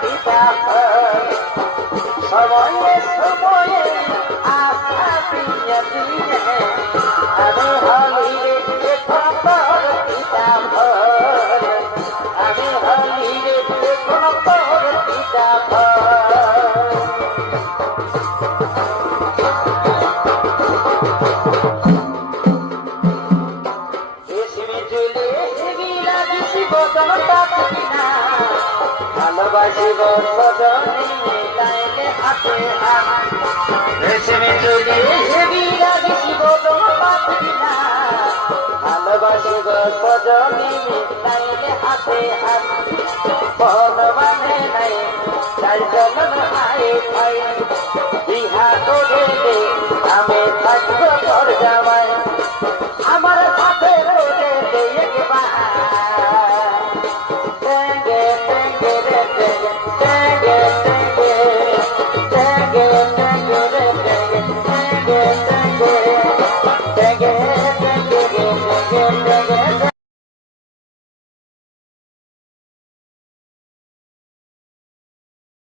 পিতা সময়ে সময়ে আশা দিয়ে দিয়ে আমি হলি রে খবর পিতা আমি হলি রে খবর পিতা ভালোবাসিব সজনী মিলাইলে হাতে হাত রেশমি চুলি হেবিরা দিশিব তোমার পাখিনা ভালোবাসিব সজনী মিলাইলে হাতে হাত মন মানে নাই চাই জনন আয়ে খাই বিহা করে আমি থাকব তোর জামাই আমার সাথে করে দে একবার